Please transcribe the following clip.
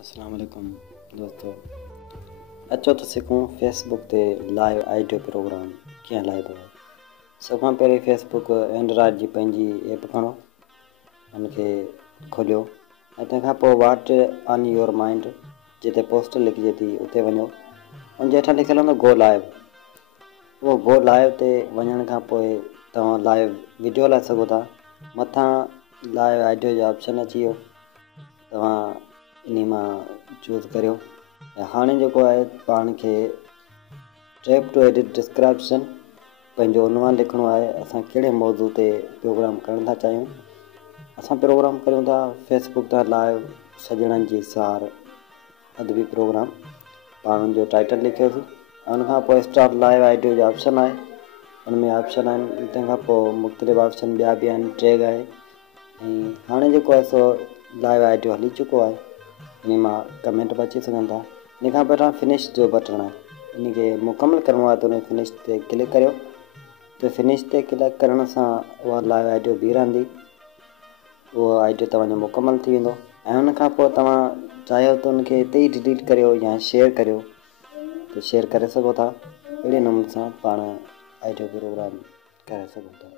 अस्सलाम वालेकुम दोस्तों। अचो तो सिखूं फेसबुक ते लाइव आडियो प्रोग्राम कीअं हलाइबो आहे। सभ खां पहिरीं फेसबुक एंड्रॉइड जी पंहिंजी ऐप खणो, हुनखे खोलियो ऐं तंहिंखां पोइ वाट ऑन योर माइंड जिते पोस्ट लिखिजे थी उते वञो ऐं हेठां लिखियलु हूंदो गो लाइव। उहो गो लाइव ते वञण खां पोइ तव्हां लाइव वीडियो हलाए सघो था। मथां लाइव आडियो जो ऑप्शन अची वियो, तव्हां इन मां चूज़ करियो। ऐं हाणे जेको आहे पाण खे टैप टू एडिट डिस्क्रिप्शन पंहिंजो उनवान लिखिणो आहे। असां कहिड़े मौज़ू ते प्रोग्राम करणु था चाहियूं। असां प्रोग्राम करियूं था फेसबुक तां लाइव सॼणनि जी सार अदबी प्रोग्राम। पाण जो टाइटल लिखियोसीं ऐं उनखां पोइ स्टार्ट लाइव आडियो जो ऑप्शन आहे, उनमें ऑप्शन आहिनि। तंहिंखां पोइ मुख़्तलिफ़ ऑप्शन ॿिया बि आहिनि, टैग आहे। ऐं हाणे जेको आहे सो लाइव आडियो हली चुको आहे। इन मां कमेंट बि अची सघनि था। इन खां पहिरियों फिनिश जो बटण आहे, इन खे मुकमल करिणो आहे त उन फिनिश ते क्लिक करियो। त फिनिश ते क्लिक करण सां उहा लाइव आडियो बीह रहंदी, उहो आडियो तव्हांजो मुकमल थी वेंदो। ऐं उन खां पोइ तव्हां चाहियो त उनखे हिते ई डिलीट करियो या शेयर करियो त शेयर करे सघो था। अहिड़े नमूने सां पाण आडियो प्रोग्राम करे सघूं था।